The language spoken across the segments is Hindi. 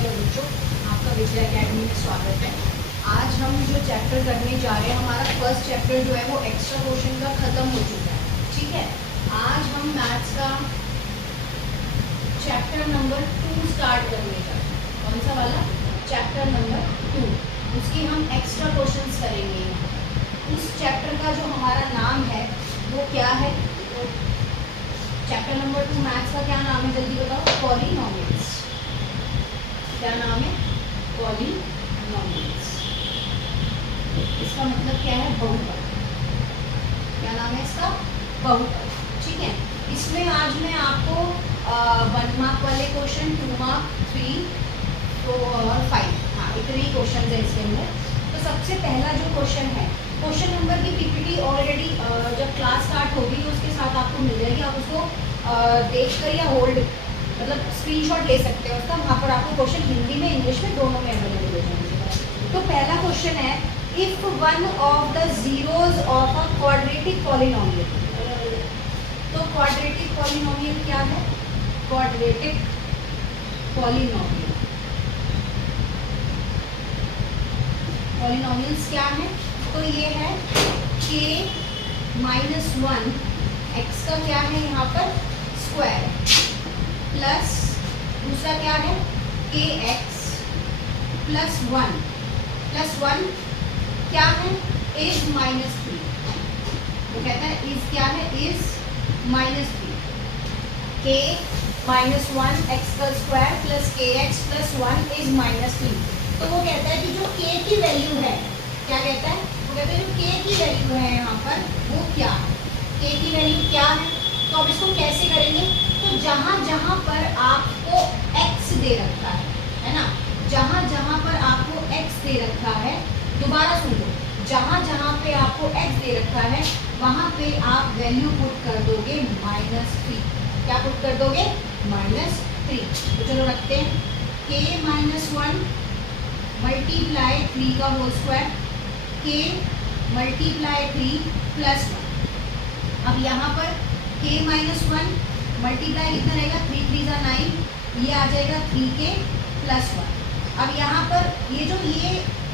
हेलो बच्चों, आपका विजय एकेडमी में स्वागत है। आज हम जो चैप्टर करने जा रहे हैं, हमारा फर्स्ट चैप्टर जो है वो एक्स्ट्रा क्वेश्चन का ख़त्म हो चुका है। ठीक है, आज हम मैथ्स का चैप्टर नंबर 2 स्टार्ट करने जा रहे हैं। कौन सा वाला? Chapter number 2। उसकी हम एक्स्ट्रा क्वेश्चंस करेंगे। उस चैप्टर का जो हमारा नाम है वो क्या है? तो चैप्टर नंबर 2 मैथ्स का क्या नाम है, जल्दी बताओ। पॉलिनोमियल्स। क्या नाम है? पॉलिनोमियल्स। इसका मतलब क्या है? बहुपद। क्या नाम है इसका? बहुपद। ठीक है, इसमें आज मैं आपको 1 मार्क वाले क्वेश्चन, 2 मार्क, 3, 4 और 5, हाँ इतने ही क्वेश्चन है इसके अंदर। तो सबसे पहला जो क्वेश्चन है, क्वेश्चन नंबर की पीपीटी ऑलरेडी जब क्लास स्टार्ट होगी तो उसके साथ आपको मिल जाएगी। आप उसको देखकर या होल्ड मतलब स्क्रीनशॉट ले सकते हो उसका। वहाँ पर आपको क्वेश्चन हिंदी में, इंग्लिश में, दोनों में अवेलेबल हो जाएंगे। तो पहला क्वेश्चन है, if one of the zeros of a quadratic polynomial. तो क्वाड्रेटिक पॉलिनोमियल क्या है? क्वाड्रेटिक पॉलिनोमियल, पॉलिनोमियल्स क्या है? तो ये है k-1 x का क्या है यहाँ पर? स्क्वायर, प्लस दूसरा क्या है? kx प्लस 1 क्या है? इज -3। वो कहता है इज क्या है? इज -3। k - 1 x का square plus kx plus 1 is -3। तो वो कहता है कि जो k की वैल्यू है, क्या कहता है? वो कहता है जो k की वैल्यू है यहाँ पर वो क्या है? k की वैल्यू क्या है? तो अब इसको कैसे करेंगे? तो जहाँ जहाँ पर आपको x दे रखा है ना, जहाँ जहाँ पर आपको x दे रखा है, दोबारा सुन लो, जहाँ जहाँ पे आपको x दे रखा है वहाँ पे आप वैल्यू पुट कर दोगे -3। क्या पुट कर दोगे? -3। तो चलो रखते हैं, k-1 मल्टीप्लाई 3 का whole square, k multiply 3 plus 1। अब यहाँ पर k-1 मल्टीप्लाई कितना रहेगा? 3 3 जा 9, ये आ जाएगा 3k प्लस 1। अब यहाँ पर ये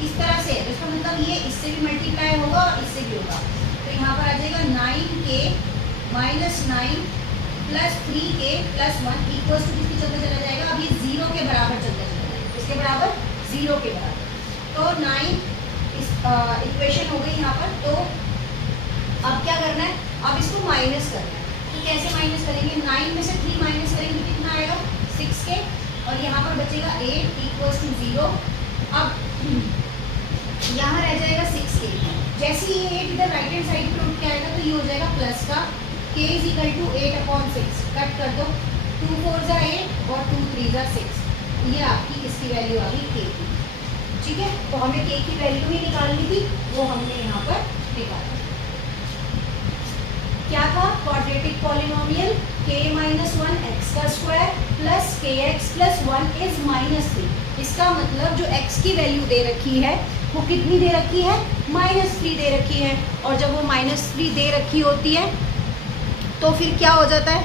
इस तरह से है, तो इसका मतलब ये इससे भी मल्टीप्लाई होगा और इससे भी होगा। तो यहाँ पर आ जाएगा 9k - 9 plus 3k plus 1 equal to किसके चलते चला जाएगा? अब ये 0 के बराबर चलते चला जाएगा। किसके बराबर? 0 के बराबर। तो 9 इस इक्वेशन हो गई यहाँ पर। तो अब क्या करना है? अब इसको माइनस करना है। तो कैसे माइनस करेंगे? 9 में से 3 माइनस करेंगे तो कितना आएगा? 6k, और यहाँ पर बचेगा 8 इक्वल्स टू 0। अब यहाँ रह जाएगा 6k। जैसे ही ये 8 इधर राइट हैंड साइड पर उठ के आएगा तो ये हो जाएगा प्लस का, k is equal to 8/6। Cut कर दो, 2 4 जा 8 और 2 3 जा 6। ये आपकी किसकी वैल्यू आ गई? k की। ठीक है, तो हमें k की वैल्यू ही निकालनी थी, वो हमने यहाँ पर निकाला। क्या था? क्वाड्रेटिक पॉलिनोमियल k-1 x का square plus kx plus 1 is -3। इसका मतलब जो x की वैल्यू दे रखी है वो कितनी दे रखी है? -3 दे रखी है। और जब वो -3 दे रखी होती है तो फिर क्या हो जाता है?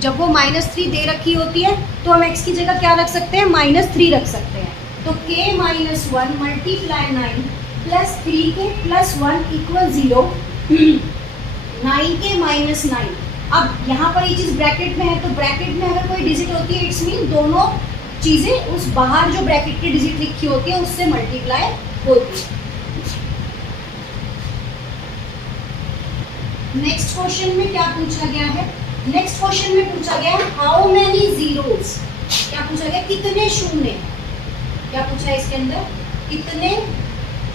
जब वो -3 दे रखी होती है तो हम x की जगह क्या रख सकते हैं? -3 रख सकते हैं। तो k-1 multiply 9 plus 3k plus 1 equal 0, 9k minus 9। अब यहाँ पर ये चीज़ ब्रैकेट में है, तो ब्रैकेट में अगर कोई डिजिट होती है इट्स मीन दोनों चीज़ें उस बाहर जो ब्रैकेट की डिजिट लिखी होती है उससे मल्टीप्लाई होती है। नेक्स्ट क्वेश्चन में क्या पूछा गया है? नेक्स्ट क्वेश्चन में पूछा गया है हाउ मैनी जीरोस। क्या पूछा गया? कितने शून्य। क्या पूछा है इसके अंदर? कितने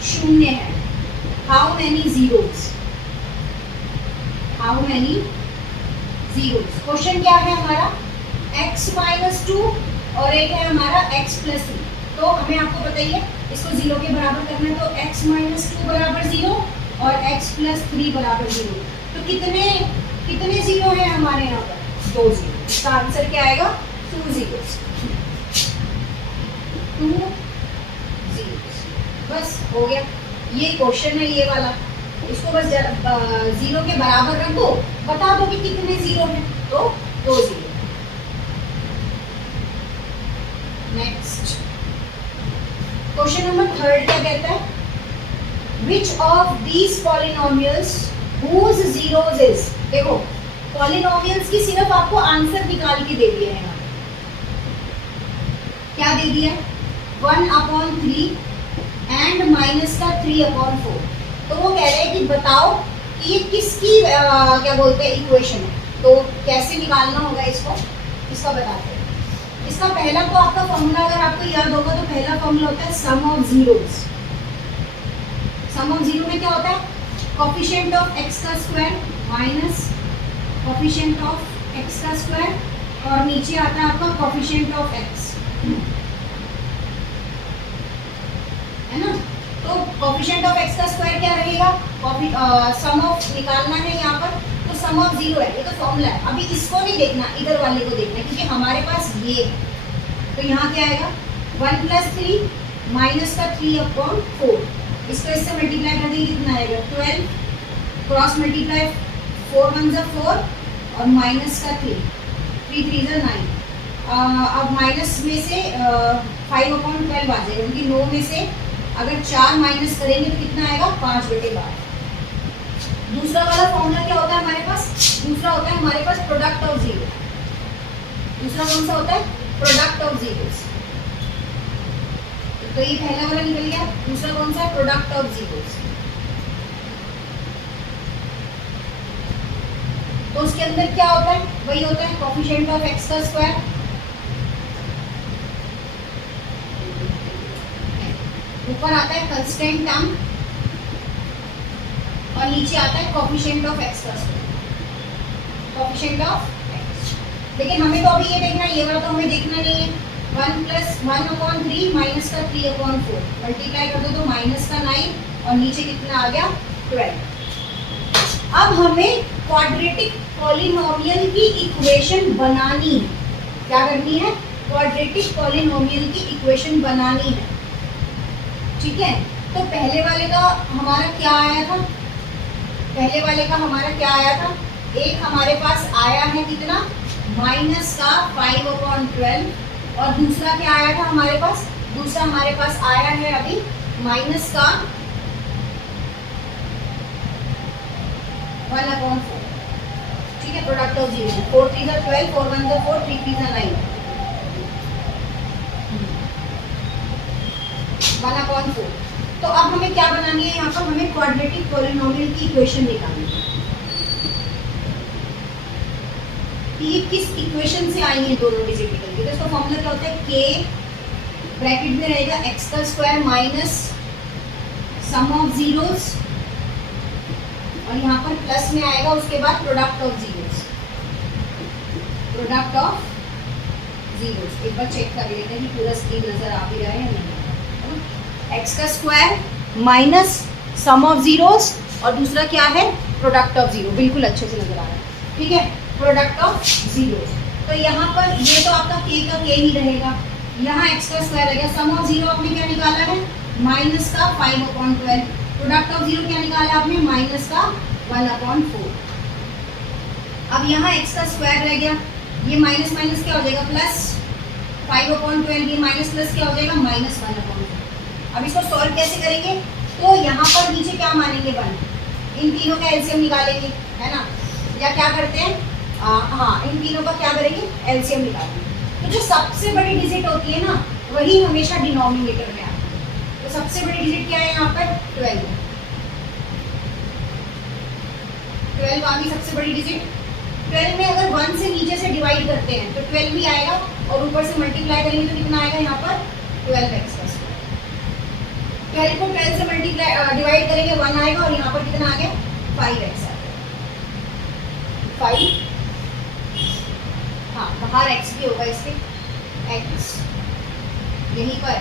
शून्य है। How many zeros, how many zeros. Question क्या है हमारा? x - 2 और एक है हमारा x + 3। तो हमें आपको बताइए इसको 0 के बराबर करना है, तो x - 2 बराबर 0 और x + 3 बराबर 0। तो कितने जीरो है हमारे यहाँ पर? 2 जीरो। इसका आंसर क्या आएगा? 2 जीरोस। 2 जीरोस। बस हो गया, ये क्वेश्चन है ये वाला। इसको बस 0 के बराबर रख दो, बता दो कि कितने जीरो हैं, तो 2 zero. Of these polynomials whose zeros is, देखो पॉलिनोमियल्स की सिर्फ आपको आंसर निकाल के दे दिए हैं, क्या दे दिया, 1/3 एंड माइनस का 3/4। तो वो कह रहे हैं कि बताओ कि ये किसकी क्या बोलते हैं इक्वेशन है। तो कैसे निकालना होगा इसको, इसका बताते हैं। इसका पहला तो आपका फॉर्मूला अगर आपको याद होगा तो पहला फॉर्मूला होता है sum of zeros. Sum of zero में क्या होता है, कोफिशिएंट ऑफ x का square minus coefficient of x का स्क्वायर और नीचे आता है आपका कोफिशिएंट ऑफ x, है ना। तो कोफिशिएंट ऑफ x का स्क्वायर क्या रहेगा, सम ऑफ निकालना है यहाँ पर, तो सम ऑफ जीरो है, ये तो फॉर्मूला है। अभी इसको नहीं देखना, इधर वाले को देखना है क्योंकि हमारे पास ये है। तो यहाँ क्या आएगा 1 + 3 माइनस का 3/4, इसको इससे मल्टीप्लाई कर देंगे कितना आएगा 12, क्रॉस मल्टीप्लाई 4 1 = 4 और माइनस का 3 3 3 = 9। अब माइनस में से 5/12 आ जाएगा क्योंकि 9 में से अगर 4 माइनस करेंगे तो कितना आएगा 5/12। दूसरा वाला फॉर्मूला क्या होता है हमारे पास, दूसरा होता है हमारे पास प्रोडक्ट ऑफ जीरो। दूसरा कौन सा होता है, प्रोडक्ट ऑफ जीरोस। तो ये पहला वाला निकल गया, दूसरा कौन सा है, प्रोडक्ट ऑफ जीरोस। तो उसके अंदर क्या होता है, वही होता है कोफिशिएंट ऑफ x का स्क्वायर ऊपर आता है कंस्टेंट टर्म और नीचे आता है कोफिशिएंट ऑफ x का स्क्वायर, कोफिशिएंट ऑफ x। लेकिन हमें तो अभी ये देखना है, ये वाला तो हमें देखना नहीं है। 1 + 1/3 माइनस का 3/4 मल्टीप्लाई कर दो तो माइनस का 9 और नीचे कितना आ गया 12। अब हमें क्वाड्रेटिक पॉलिनोमियल की इक्वेशन बनानी है। क्या करनी है, क्वाड्रेटिक पॉलिनोमियल की इक्वेशन बनानी है, ठीक है। तो पहले वाले का हमारा क्या आया था, पहले वाले का हमारा क्या आया था, एक हमारे पास आया है कितना माइनस का 5/12 और दूसरा क्या आया था हमारे पास, दूसरा हमारे पास आया है अभी माइनस का 1/4, ठीक है। Product of zero 4 3 = 12 4 1 = 4 3 3 = 9 1/4। तो अब हमें क्या बनानी है, यहाँ पर हमें क्वाड्रेटिक पॉलिनोमियल की इक्वेशन निकालनी है। ये किस इक्वेशन से आई है दोनों डिजिट निकल के, तो इसका फॉर्मूला क्या होता है, k ब्रैकेट में रहेगा x का square minus sum of zeros और यहाँ पर प्लस में आएगा उसके बाद product of zeros, product of zeros. एक बार चेक कर लेते हैं कि पूरा स्क्रीन नजर आ भी रहा है या नहीं। x का square minus sum of zeros और दूसरा क्या है, प्रोडक्ट ऑफ जीरो, बिल्कुल अच्छे से नजर आ रहा है, ठीक है, प्रोडक्ट ऑफ जीरो। तो यहाँ पर ये तो आपका k का k ही रहेगा, यहाँ x का स्क्वायर रहेगा, सम ऑफ जीरो आपने क्या निकाला है माइनस का 5/12, प्रोडक्ट ऑफ जीरो क्या निकाला आपने माइनस का 1/4। अब यहाँ x का स्क्वायर रह गया, ये माइनस माइनस क्या हो जाएगा प्लस 5/12, ये माइनस प्लस क्या हो जाएगा माइनस 1/4। अब इसको सॉल्व कैसे करेंगे, तो यहाँ पर नीचे क्या मानेंगे 1, इन तीनों का एलसीएम निकालेंगे, है ना, या क्या करते हैं हाँ इन तीनों का क्या करेंगे एलसीएम निकालेंगे। तो जो सबसे बड़ी डिजिट होती है ना वही हमेशा डिनोमिनेटर में आती है। तो सबसे बड़ी डिजिट क्या है यहाँ पर 12, 12 आ गई सबसे बड़ी डिजिट। 12 में अगर 1 से नीचे से डिवाइड करते हैं तो 12 भी आएगा और ऊपर से मल्टीप्लाई करेंगे तो कितना आएगा यहाँ पर 12x का स्क्वायर। 12 को 12 से मल्टीप्लाई डिवाइड करेंगे 1 आएगा और यहाँ पर कितना आ गया 5x आ गया, 5। हाँ बाहर x भी होगा इसके, x यहीं पर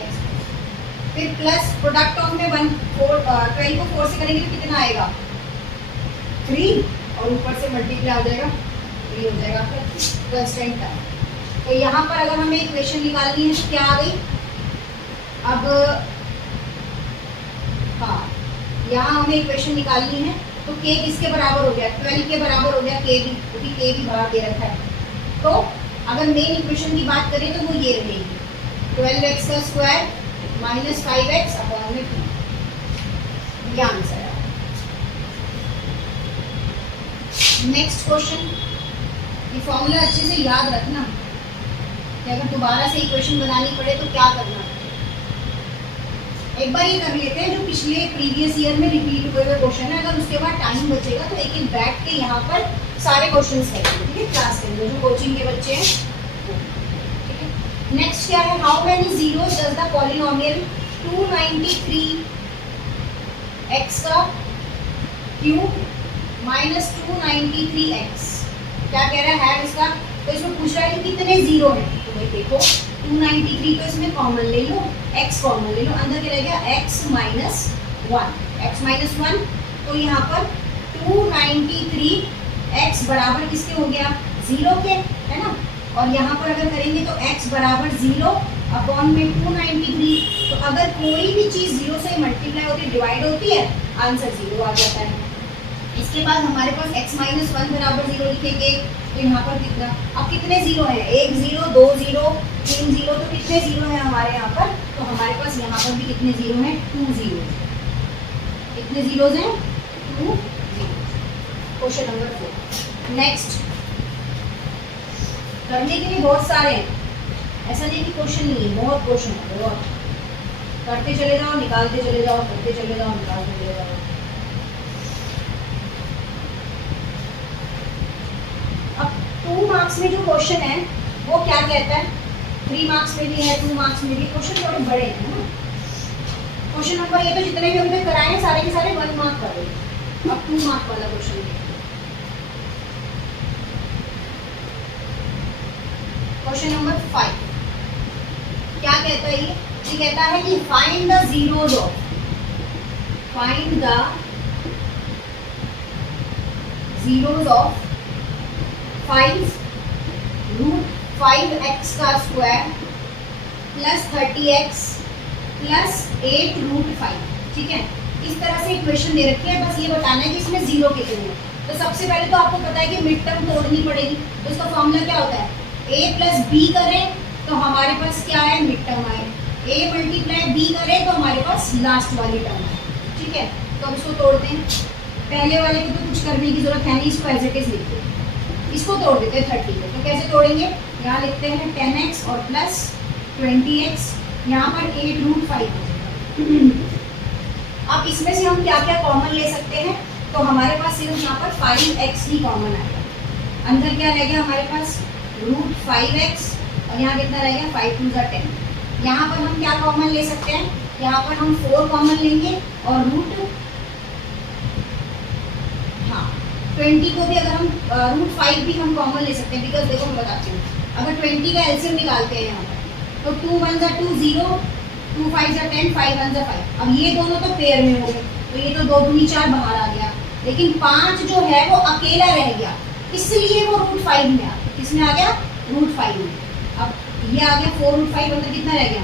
x, फिर प्लस प्रोडक्ट ऑफ में 1 4 12 को 4 से करेंगे तो कितना आएगा 3 और ऊपर से मल्टीप्लाई हो जाएगा 3 हो जाएगा आपका कांस्टेंट टर्म। तो यहाँ पर अगर हमें इक्वेशन निकालनी है तो क्या आ गई, अब हाँ यहाँ हमें इक्वेशन निकालनी है तो k किसके बराबर हो गया 12 के बराबर हो गया k भी, क्योंकि k भी बाहर दे रखा है। तो अगर मेन इक्वेशन की बात करें तो वो ये रहेगी 12x का स्क्वायर माइनस 5x अपॉन में 2। ये आंसर है। नेक्स्ट क्वेश्चन, ये फॉर्मूला अच्छे से याद रखना कि अगर दोबारा से इक्वेशन बनानी पड़े तो क्या करना है। एक बार ये कर लेते हैं जो पिछले प्रीवियस ईयर में रिपीट हुए हुए क्वेश्चन है, अगर उसके बाद टाइम बचेगा तो एक एक बैठ के यहाँ पर सारे क्वेश्चंस करेंगे, ठीक है, क्लास के अंदर जो कोचिंग के बच्चे हैं, ठीक है। नेक्स्ट क्या है, how many zeros does the polynomial 293 x का क्यूब माइनस 293 x, क्या कह रहा है इसका, तो इसमें पूछ रहा है कि कितने जीरो हैं। तो भाई देखो 293 तो इसमें कॉमन ले लो, x कॉमन ले लो, अंदर क्या रहेगा x माइनस 1, तो यहाँ पर 293 x बराबर किसके हो गया, 0 के, है ना। और यहाँ पर अगर करेंगे तो x बराबर 0 अपॉन में 293, तो अगर कोई भी चीज़ 0 से मल्टीप्लाई होती है, डिवाइड होती है, आंसर 0 आ जाता है। इसके बाद हमारे पास x माइनस 1 बराबर 0 लिखेंगे, तो यहाँ पर कितना, अब कितने जीरो हैं, 1 0 2 0 3 0, तो कितने जीरो हैं हमारे यहाँ पर, तो हमारे पास यहाँ पर भी कितने जीरो हैं, 2 जीरो, कितने जीरोज हैं, 2 जीरो। Question number 4। नेक्स्ट, करने के लिए बहुत सारे हैं, ऐसा नहीं कि क्वेश्चन नहीं है, बहुत क्वेश्चन है, बहुत, करते चले जाओ, निकालते चले जाओ, करते चले जाओ, निकालते चले जाओ। अब 2 मार्क्स में जो क्वेश्चन है वो क्या कहता है, 3 मार्क्स में भी है, 2 मार्क्स में भी, क्वेश्चन थोड़े बड़े हैं ना। क्वेश्चन नंबर ये तो जितने भी अभी तक कराए हैं सारे के सारे 1 मार्क का है। अब 2 मार्क वाला क्वेश्चन है, क्वेश्चन नंबर 5 क्या कहता है, ये कहता है कि find the zeros of, find the zeros of 5 root 5x का square plus 30x plus 8 root 5, ठीक है। इस तरह से इक्वेशन दे रखी है, बस ये बताना है कि इसमें जीरो कितने हैं। तो सबसे पहले तो आपको पता है कि मिड टर्म तोड़नी पड़ेगी, तो इसका फॉर्मूला क्या होता है, a प्लस बी करें तो हमारे पास क्या है, मिड टर्म आए, a मल्टीप्लाई b करें तो हमारे पास लास्ट वाली टर्म है, ठीक है। तो अब इसको तोड़ते हैं, पहले वाले को तो कुछ करने की जरूरत है नहीं, इसको एज इट इज लिखते हैं, इसको तोड़ देते हैं 30 को। तो कैसे तोड़ेंगे, यहाँ लिखते हैं 10x और प्लस 20x, यहाँ पर 8 रूट 5। अब इसमें से हम क्या क्या कॉमन ले सकते हैं, तो हमारे पास सिर्फ यहाँ पर 5x ही कॉमन आएगा, अंदर क्या रह गया हमारे पास रूट 5x, और यहाँ कितना रहेगा 5 2 10। यहाँ पर हम क्या कॉमन ले सकते हैं, यहाँ पर हम 4 कॉमन लेंगे और रूट, हाँ 20 को भी अगर हम रूट 5 भी हम कॉमन ले सकते हैं, बिकॉज देखो मैं बताती हूँ, अगर 20 का एलसीएम निकालते हैं यहाँ पर, तो 2 1 2 0, 2 5 10, 5 1 5। अब ये दोनों तो पेयर में हो गए, तो ये तो 2 दूनी 4 बाहर आ गया, लेकिन 5 जो है वो अकेला रह गया, इसलिए वो रूट 5 में आ गया, किसमें आ गया, रूट 5 में। अब ये आ गया 4 रूट 5, अंदर कितना रह गया,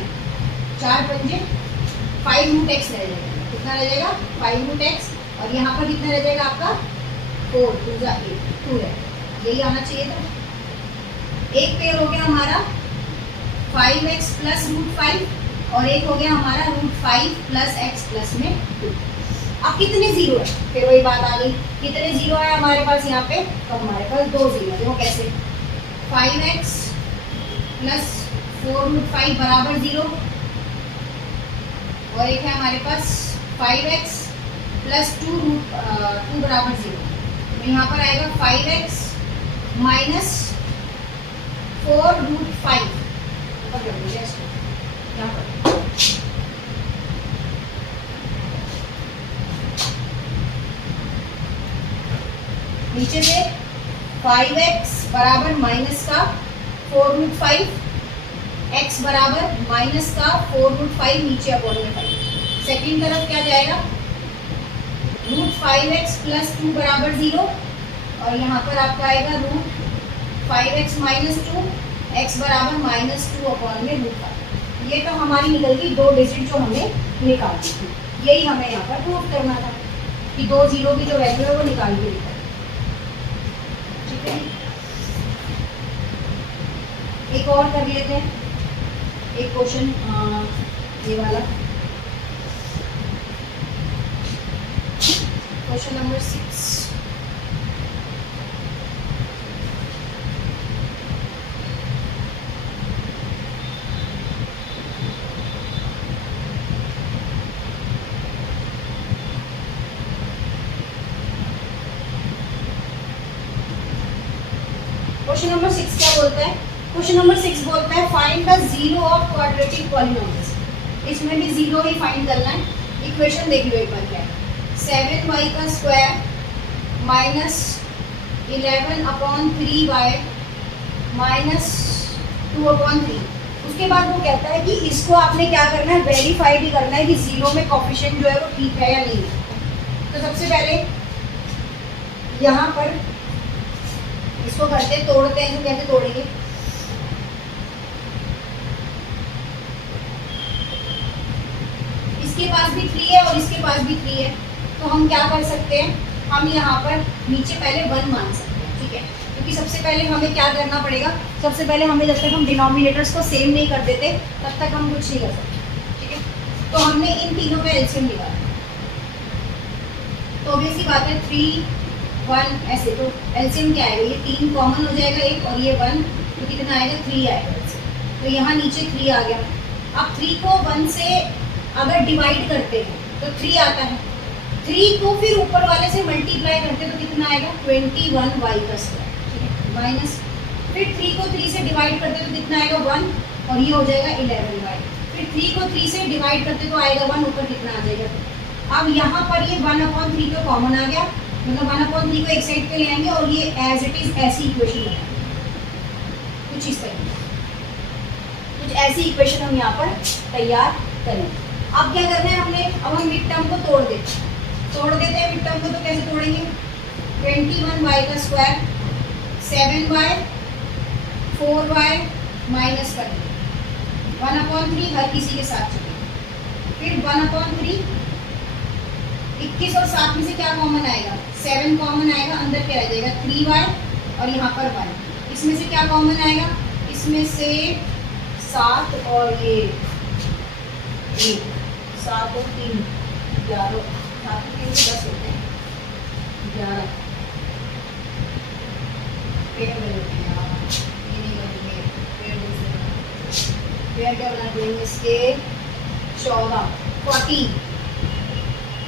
4 पंजे 5 रूट x रह जाएगा, कितना रह जाएगा 5 रूट x, और यहाँ पर कितना रह जाएगा आपका 4 2 8 2 है, यही आना चाहिए था। एक पेयर हो गया हमारा 5x प्लस रूट 5, और एक हो गया हमारा रूट 5 प्लस x प्लस में 2। अब कितने जीरो है, फिर वही बात आ गई, कितने जीरो है हमारे पास यहाँ पे, तो हमारे पास 2 जीरो है। देखो कैसे, 5x प्लस 4 रूट 5 बराबर 0, और एक है हमारे पास 5x प्लस 2 बराबर 0, तो यहाँ पर आएगा 5x माइनस 4 रूट 5, यहाँ पर नीचे से 5x बराबर माइनस का 4 रूट 5, x बराबर माइनस का 4 रूट 5 नीचे अपॉन में 5। सेकेंड तरफ क्या जाएगा, रूट 5x प्लस 2 बराबर 0, और यहाँ पर आपका आएगा रूट 5x माइनस 2, x बराबर माइनस 2 अपॉन में रूट 5। ये तो हमारी निकल गई 2 डिजिट जो हमें निकालनी थी, यही हमें यहाँ पर प्रूव करना था कि 2 जीरो की जो वैल्यू है वो निकाल के निकल, ठीक है। एक और कर लेते हैं, एक क्वेश्चन ये वाला, क्वेश्चन नंबर 6। क्वेश्चन नंबर 6 क्या बोलता है? क्वेश्चन नंबर 6 बोलता है find the zero of quadratic polynomials. इसमें भी जीरो ही फाइंड करना है। इक्वेशन देख लो एक बार क्या है। 7y का स्क्वायर माइनस 11/3y माइनस 2/3। उसके बाद वो कहता है कि इसको आपने क्या करना है, वेरीफाइड ही करना है कि जीरो में कोफिशिएंट जो है वो ठीक है या नहीं है। तो सबसे पहले यहाँ पर इसको करते तोड़ते हैं। तो कैसे तोड़ेंगे? इसके पास भी 3 है और इसके पास भी 3 है, तो हम क्या कर सकते हैं, हम यहाँ पर नीचे पहले 1 मान सकते हैं, ठीक है। क्योंकि सबसे पहले हमें क्या करना पड़ेगा, सबसे पहले हमें जब तक हम डिनोमिनेटर्स को सेम नहीं कर देते तब तक हम कुछ नहीं कर सकते, ठीक है। तो हमने इन तीनों का एलसीएम निकाला, तो ऑब्वियसली बात है 3 1 ऐसे, तो एलसीएम क्या आएगा, ये 3 कॉमन हो जाएगा एक, और ये 1, तो कितना आएगा 3 आएगा। तो यहाँ नीचे 3 आ गया। अब 3 को 1 से अगर डिवाइड करते हैं तो 3 आता है। 3 को फिर ऊपर वाले से मल्टीप्लाई करते हैं तो कितना आएगा 21y का स्क्वायर, ठीक है, माइनस फिर 3 को 3 से डिवाइड करते हैं तो कितना आएगा 1, और ये हो जाएगा 11y। फिर 3 को 3 से डिवाइड करते तो आएगा 1, ऊपर कितना आ जाएगा। अब यहाँ पर ये 1/3 तो कॉमन आ गया, मतलब 1/3 को एक साइड पे ले आएंगे और ये एज इट इज ऐसी इक्वेशन है, कुछ इस तरीके, कुछ ऐसी इक्वेशन हम यहाँ पर तैयार करें। अब क्या करना है हमने, अब हम मिड टर्म को तोड़ देते हैं मिड टर्म को। तो कैसे तोड़ेंगे, 21y का स्क्वायर 7y 4y माइनस कर 1/3 हर किसी के साथ चलिए, फिर 1/3 21 और 7 में से क्या कॉमन आएगा, 7 कॉमन आएगा, अंदर क्या रह जाएगा 3y और यहाँ पर 1। इसमें से क्या कॉमन आएगा, इसमें से 7 और ये 1, 7 और 3 11, 7 और 3 10 होते हैं, 11 पेड़ क्या बना देंगे इसके 14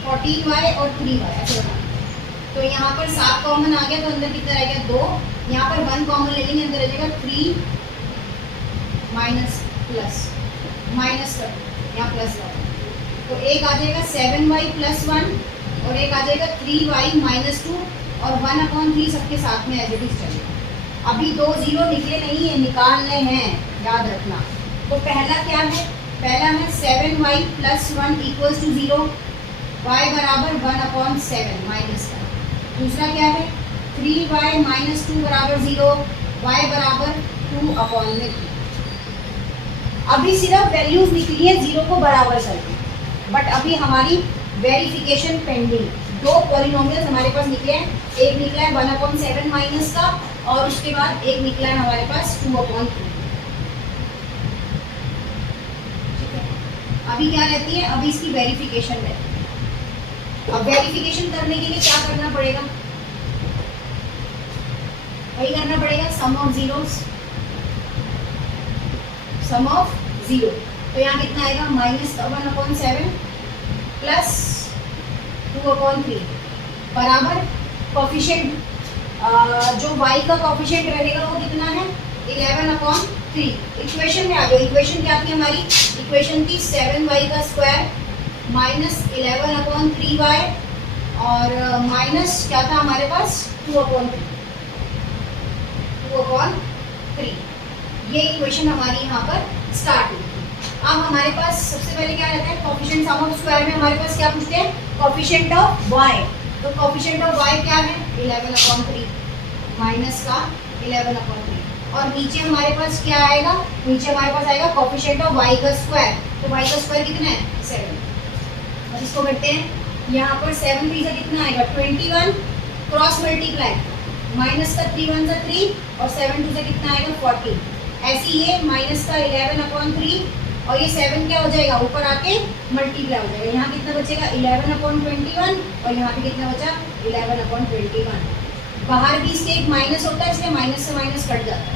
14y और 3y ऐसे बना। तो यहाँ पर 7 कॉमन आ गया, तो अंदर कितना रह गया 2, यहाँ पर 1 कॉमन ले लेंगे, अंदर रह जाएगा 3 माइनस प्लस माइनस कर यहाँ प्लस 1, तो एक आ जाएगा 7y + 1 और एक आ जाएगा 3y - 2 और 1/3 सबके साथ में एज इट इज चलेगा। अभी 2 0 निकले नहीं है, निकालने हैं, याद रखना। तो पहला क्या है, पहला है 7y + 1 = 0, y बराबर 1/7 माइनस का। दूसरा क्या है 3y - 2 बराबर 0, y बराबर 2/3। अभी सिर्फ वैल्यूज निकली है 0 को बराबर करके, बट अभी हमारी वेरिफिकेशन पेंडिंग। 2 पॉलिनोमियल्स हमारे पास निकले हैं, एक निकला है 1/7 माइनस का, और उसके बाद एक निकला है हमारे पास 2/3। अभी क्या रहती है, अभी इसकी वेरिफिकेशन रहती है। अब वेरिफिकेशन करने के लिए क्या करना पड़ेगा, वही करना पड़ेगा सम ऑफ जीरोस, सम ऑफ 0। तो यहाँ कितना आएगा -1/7 प्लस 2/3 बराबर कोफिशिएंट, जो y का कोफिशिएंट रहेगा वो कितना है 11/3। इक्वेशन में आ जाओ, इक्वेशन क्या थी हमारी, इक्वेशन थी 7y का स्क्वायर माइनस 11/3y और माइनस क्या था हमारे पास 2/3। ये इक्वेशन हमारी यहाँ पर स्टार्ट हुई। अब हमारे पास सबसे पहले क्या रहता है, कोफिशिएंट सम ऑफ स्क्वायर में हमारे पास क्या पूछते हैं, कोफिशिएंट ऑफ y। तो कोफिशिएंट ऑफ y क्या है 11/3 माइनस का 11/3, और नीचे हमारे पास क्या आएगा, नीचे हमारे पास आएगा कोफिशिएंट ऑफ y का स्क्वायर। तो y का स्क्वायर कितना है 7, और इसको करते हैं यहाँ पर 7 3 से कितना आएगा 21, क्रॉस मल्टीप्लाई माइनस का 3 1 3 और 7 2 से कितना आएगा 40। ऐसे ये माइनस का 11/3 और ये 7 क्या हो जाएगा, ऊपर आके मल्टीप्लाई हो जाएगा। यहाँ कितना बचेगा 11/21 और यहाँ पे कितना बचा 11/21। बाहर भी इसके एक माइनस होता है, इसलिए माइनस से माइनस कट जाता है,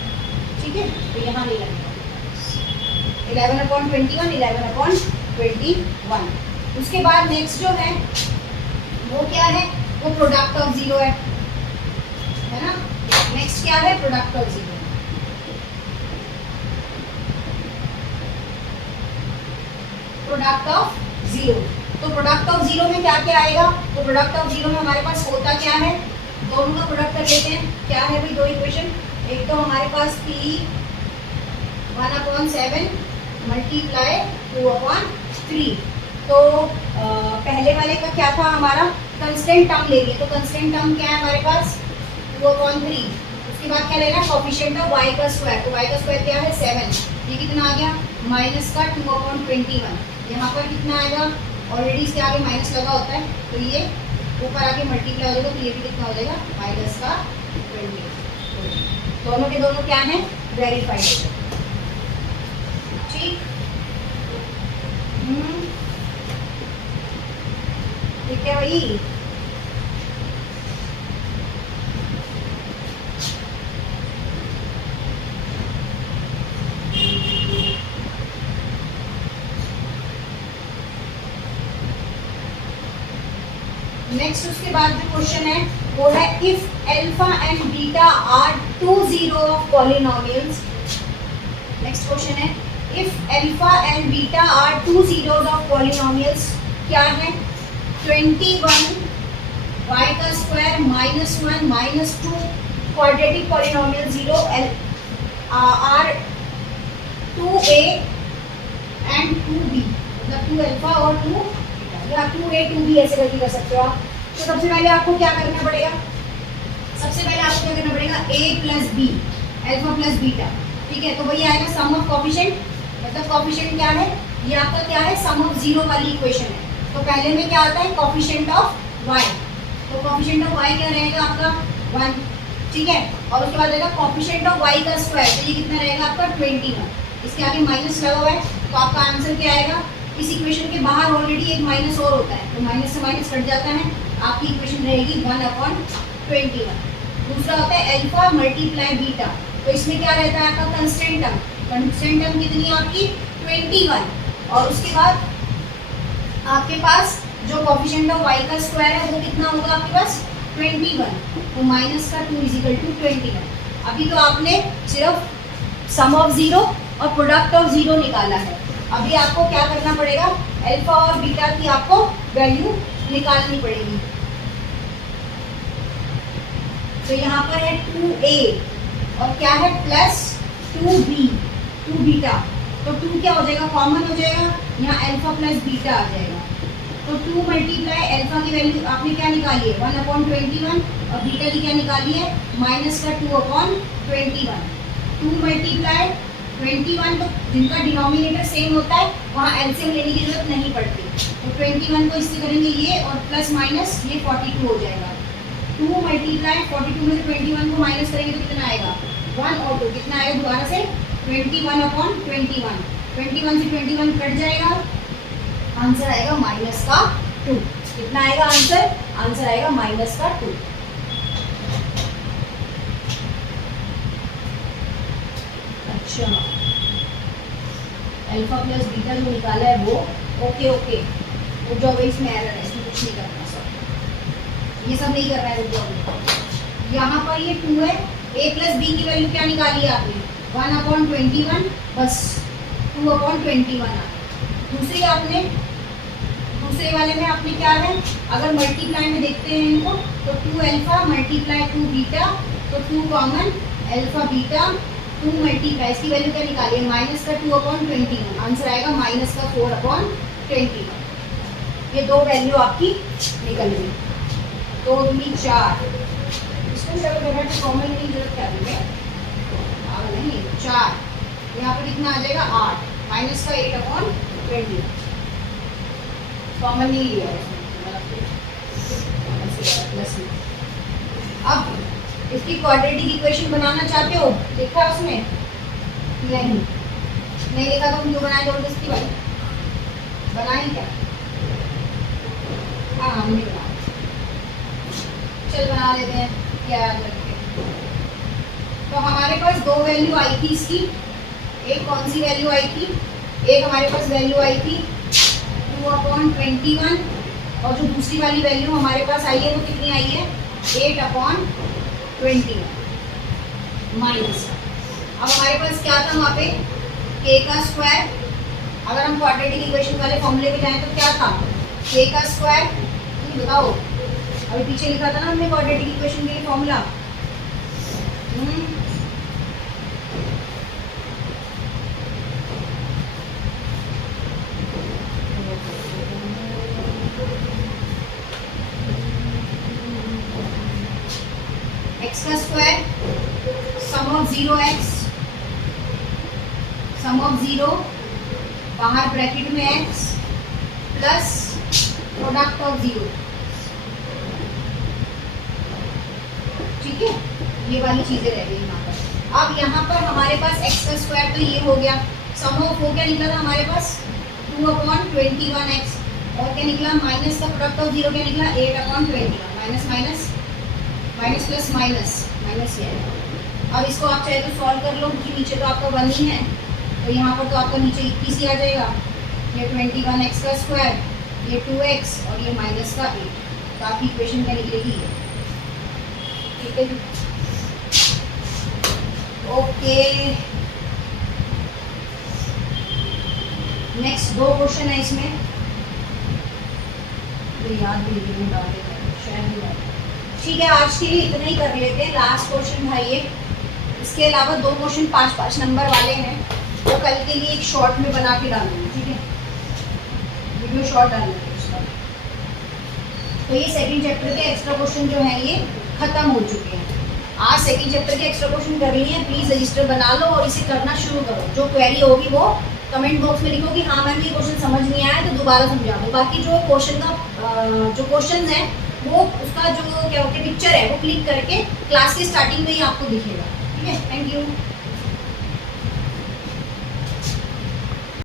ठीक है। तो यहाँ नहीं लगेगा 11/21 11/21। उसके बाद नेक्स्ट जो है वो क्या है, वो प्रोडक्ट ऑफ जीरो है ना। नेक्स्ट क्या है, product of zero. Product of zero, तो प्रोडक्ट ऑफ जीरो में क्या क्या आएगा, तो प्रोडक्ट ऑफ जीरो में हमारे पास होता क्या है, दोनों का प्रोडक्ट कर लेते हैं। क्या है भाई, दो इक्वेशन, एक तो हमारे पास थी 1/7 मल्टीप्लाई 2/3। तो पहले वाले का क्या था, हमारा कंस्टेंट टर्म ले लिए, तो कंस्टेंट टर्म क्या है हमारे पास 2/3। उसके बाद क्या लेना, कोफिशिएंट ऑफ y का स्क्वायर, तो y का स्क्वायर क्या है 7, ये कितना आ गया माइनस का 2/21। यहाँ पर कितना आएगा, ऑलरेडी इसके आगे माइनस लगा होता है, तो ये ऊपर आके मल्टीप्लाई हो जाएगा, तो ये भी कितना हो जाएगा माइनस का 20। दोनों के दोनों क्या है, वेरीफाइड, ठीक। ठीक है भाई। नेक्स्ट उसके बाद जो क्वेश्चन है वो है if alpha and beta are two zero of polynomials. Next question है if alpha and beta are two zeros of polynomials, क्या है 21 y का square -1 -2 quadratic polynomial 0 are 2a and 2b, मतलब 2 अल्फा और 2 या 2a 2b ऐसे करके कर सकते हो आप। तो सबसे पहले आपको क्या करना पड़ेगा, सबसे पहले आपको क्या करना पड़ेगा a plus b alpha plus beta, ठीक है। तो वही आएगा सम ऑफ कोफिशिएंट, मतलब कोफिशिएंट क्या है, ये आपका क्या है सम ऑफ जीरो वाली इक्वेशन है। तो पहले में क्या आता है कोफिशिएंट ऑफ y, तो कोफिशिएंट ऑफ y क्या रहेगा आपका 1, ठीक है। और उसके बाद रहेगा कोफिशिएंट ऑफ y का स्क्वायर, तो ये कितना रहेगा आपका 21, इसके आगे माइनस लगा हुआ है, तो आपका आंसर क्या आएगा, इस इक्वेशन के बाहर ऑलरेडी एक माइनस और होता है, तो माइनस से माइनस कट जाता है, आपकी इक्वेशन रहेगी 1/21। दूसरा होता है अल्फा मल्टीप्लाई बीटा, तो इसमें क्या रहता है आपका कंस्टेंट टर्म, कंस्टेंट टर्म कितनी है आपकी 21, और उसके बाद आपके पास जो कोफिशिएंट ऑफ y का स्क्वायर है वो कितना होगा आपके पास 21, तो माइनस का 2 = 21। अभी तो आपने सिर्फ सम ऑफ जीरो और प्रोडक्ट ऑफ जीरो निकाला है, अभी आपको क्या करना पड़ेगा, अल्फा और बीटा की आपको वैल्यू निकालनी पड़ेगी। तो यहाँ पर है 2a और क्या है प्लस 2b 2 बीटा, तो 2 क्या हो जाएगा कॉमन हो जाएगा, यहाँ अल्फा प्लस बीटा आ जाएगा। तो 2 मल्टीप्लाई अल्फा की वैल्यू आपने क्या निकाली है 1/21 और बीटा की क्या निकाली है माइनस का 2/21। 2 मल्टीप्लाई 21, तो जिनका डिनोमिनेटर सेम होता है वहाँ एलसीएम लेने की जरूरत नहीं पड़ती, तो 21 को इससे करेंगे ये और प्लस माइनस ये 42 हो जाएगा। 2 मल्टीप्लाई 42 में से 21 को माइनस करेंगे तो कितना आएगा 1 और 2, कितना आएगा दोबारा से 21/21, 21 से 21 कट जाएगा, आंसर आएगा माइनस का 2। कितना आएगा आंसर, आंसर आएगा माइनस का 2। अच्छा, अल्फा प्लस बीटा जो निकाला है वो ओके, वो जो इसमें एरर है, इसमें कुछ नहीं करना, सब ये सब नहीं कर रहा है, रुक यहाँ पर ये 2 है, a प्लस b की वैल्यू क्या निकाली है आपने 1/21, बस 2/21 आ। दूसरे वाले में आपने क्या है, अगर मल्टीप्लाई में देखते हैं इनको, तो 2 अल्फा मल्टीप्लाई 2 बीटा, तो 2 कॉमन अल्फा बीटा 2 मल्टीप्लाई इसकी वैल्यू क्या निकाली है माइनस का 2/21, आंसर आएगा माइनस का 4/21। ये दो वैल्यू आपकी निकल गई, 2 दूनी 4, इसको जब कॉमन की जरूरत क्या है नहीं 4, यहाँ पर कितना आ जाएगा 8, माइनस का 8/20, कॉमन नहीं लिया प्लस। अब इसकी क्वाड्रेटिक इक्वेशन बनाना चाहते हो, देखा उसमें नहीं, नहीं लिखा तो हम क्यों बनाए जबरदस्ती भाई? बनाए क्या? हाँ हमने बना, चल बना लेते हैं क्या याद रखते। तो हमारे पास दो वैल्यू आई थी इसकी, एक कौन सी वैल्यू आई थी? एक हमारे पास वैल्यू आई थी 2/21 और जो दूसरी वाली वैल्यू हमारे पास आई है वो कितनी आई है? 8/21 माइनस। अब हमारे पास क्या था वहाँ पे? k का स्क्वायर। अगर हम क्वाड्रेटिक इक्वेशन वाले फॉर्मूले पे जाएं तो क्या था? k का स्क्वायर। बताओ, अभी पीछे लिखा था ना हमने क्वाड्रेटिक इक्वेशन के लिए फॉर्मूला। x का square sum of 0x, sum of 0 बाहर ब्रैकेट में x प्लस प्रोडक्ट ऑफ 0। ठीक है, ये वाली चीजें रह गई यहाँ पर। अब यहाँ पर हमारे पास x का स्क्वायर तो ये हो गया, सम ऑफ हो क्या निकला था हमारे पास? 2/21x और क्या निकला? माइनस का प्रोडक्ट ऑफ 0 क्या निकला? 8/21। Minus minus minus plus minus minus ये है। अब इसको आप चाहे तो सॉल्व कर लो, क्योंकि नीचे तो आपका 1 ही है, तो यहाँ पर तो आपका नीचे 21 ही आ जाएगा। ये 21x का स्क्वायर, ये 2x और ये माइनस का 8, तो आपकी इक्वेशन क्या निकलेगी? ठीक है, ओके। नेक्स्ट दो क्वेश्चन है इसमें, तो याद भी नहीं डाले शायद नहीं डाले। ठीक है, आज के लिए इतना ही कर लेते हैं। लास्ट क्वेश्चन था ये, इसके अलावा दो क्वेश्चन 5-5 नंबर वाले हैं, तो कल के लिए एक शॉर्ट में बना के डालूंगी। ठीक है, वीडियो शॉर्ट डालूंगी उसका। तो ये सेकंड चैप्टर के एक्स्ट्रा क्वेश्चन जो है ये खत्म हो चुके हैं। आज सेकंड चैप्टर के एक्स्ट्रा क्वेश्चन कर लिए हैं, प्लीज रजिस्टर बना लो और इसे करना शुरू करो। जो क्वेरी होगी वो कमेंट बॉक्स में लिखो कि हाँ मैम ये क्वेश्चन समझ नहीं आया तो दोबारा समझा दो। बाकी जो क्वेश्चन का जो क्वेश्चन है वो उसका जो क्या होता है पिक्चर है वो क्लिक करके क्लास के स्टार्टिंग में ही आपको दिखेगा। ठीक है, थैंक यू।